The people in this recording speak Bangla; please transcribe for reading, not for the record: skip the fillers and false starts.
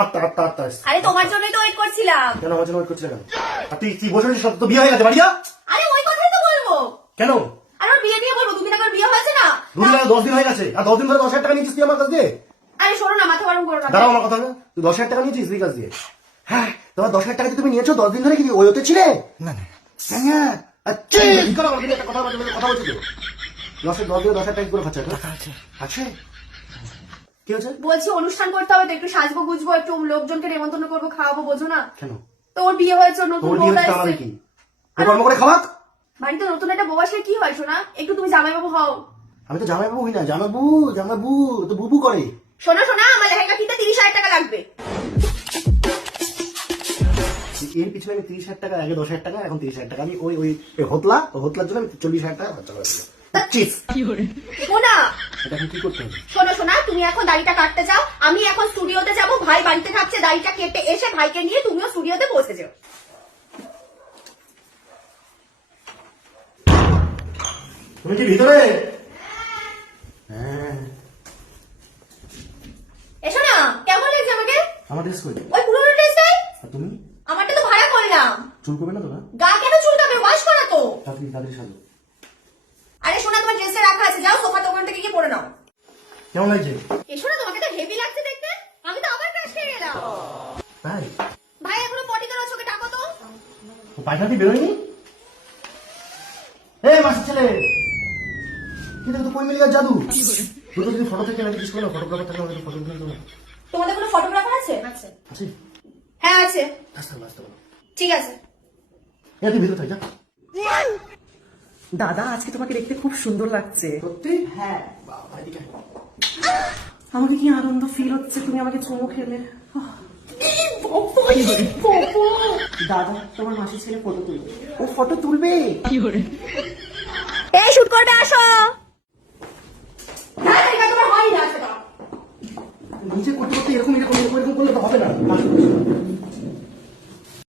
আটটা আরে তোমার জন্যই তো ওয়েট করছিলাম। কেন আমার জন্য ওয়েট করছিলে কেন? আর তুই বসে রয়েছিস, তো বিয়ে হয়ে গেছে বাড়িয়া? আরে ওই কথাই তো বলবো। কেন? আর ওর বিয়ে নিয়ে বলবো, 2 দিন আগে বিয়ে হয়েছে না? 10 দিন হয়ে গেছে, আর 10 দিন ধরে 10,000 টাকা নিয়েছিস তুই আমার কাছ দিয়ে? আরে শোনো না, মাথা গরম করো না। দাঁড়াও, আমার কথা না, তুই 10,000 টাকা নিয়েছিস তুই কাছ দিয়ে? হ্যাঁ, তোমার 10,000 টাকা তুমি নিয়েছো, 10 দিন ধরে কি ওই হতে ছিলে? না না হ্যাঁ, আচ্ছা কথা বলছি তো 10,000 টাকা করে খরচা আছে। কি হচ্ছে? বলছি অনুষ্ঠান করতে হবে তো, একটু সাজবো গুজবো, একটু লোকজনকে নেমন্তন্ন করবো, খাওয়াবো, বোঝো না? কেন? তো ওর বিয়ে হয়েছে, ওর নতুন তোর বিয়ে বউটা হচ্ছে আমার এসেছে। কি? তুই কর্ম করে খাওয়াক। বাড়িতে নতুন একটা বউ আসলে কি হয় শোনা, একটু তুমি জামাইবাবু হও। আমি তো জামাইবাবু হই না, জামাইবু তো বুবু করে। শোনা আমার লেহেঙ্গা কিনতে 30,000 টাকা লাগবে। এর পিছনে আমি 30,000 টাকা, আগে 10,000 টাকা, এখন 30,000 টাকা। আমি ওই হোতলার জন্য আমি 40,000 টাকা খরচা করে দিলাম। শোনা এটা এখন কি করতে হবে? শোনা, তুমি এখন দাড়িটা কাটতে যাও, আমি এখন স্টুডিওতে যাবো, ভাই বাড়িতে থাকছে, দাড়িটা কেটে এসে ভাইকে নিয়ে তুমিও স্টুডিওতে পৌঁছে যাও। তুমি কি ভিতরে? হ্যাঁ, এসো না, কেমন লাগছে আমাকে? আমার ড্রেস কই? ওই পুরোনো ড্রেসটাই। আর তুমি আমারটা তো ভাড়া করলাম। চুল করবে না তো? না, গা কেন চুলকাবে, ওয়াশ করা তো। তাড়াতাড়ি সাজো। আরে শোনা, তোমার ড্রেসটা রাখা আছে, যাও সোফা দোকান থেকে গিয়ে পরে নাও। কেমন লাগছে? এসো না, তোমাকে তো হেভি লাগছে দেখতে। আমি তো আবার ক্রাশ খেয়ে গেলাম। তাই? ভাই এখনো পটি করে চোখে ডাকো তো। ও পায়খানা দিয়ে বেরোয়নি? মাসির ছেলে, কিন্তু তো কই মিলে গেছে জাদু। দুটো যদি ফটো থেকে নাকি কিছু করে, ফটোগ্রাফার থাকলে আমাকে ফটো তুলে দেবো। তোমাদের কোনো ফটোগ্রাফার আছে? আছে। আছে? হ্যাঁ আছে। আসতে বলো। ঠিক আছে। তুই ভিতরে থাক, যা। দাদা, আজকে তোমাকে দেখতে খুব সুন্দর লাগছে। সত্যি? হ্যাঁ, বাবা, এদিকে আয়। আমাকে কি আনন্দ ফিল হচ্ছে, তুমি আমাকে চুমু খেলে। দাদা, তোমার মাসির ছেলে ফটো তুলবে। ও ফটো তুলবে? এই শুট করবে, আসো। তোমার হয়নি আজকে। নিচে করতে করতে এরকম করলে তো হবে না।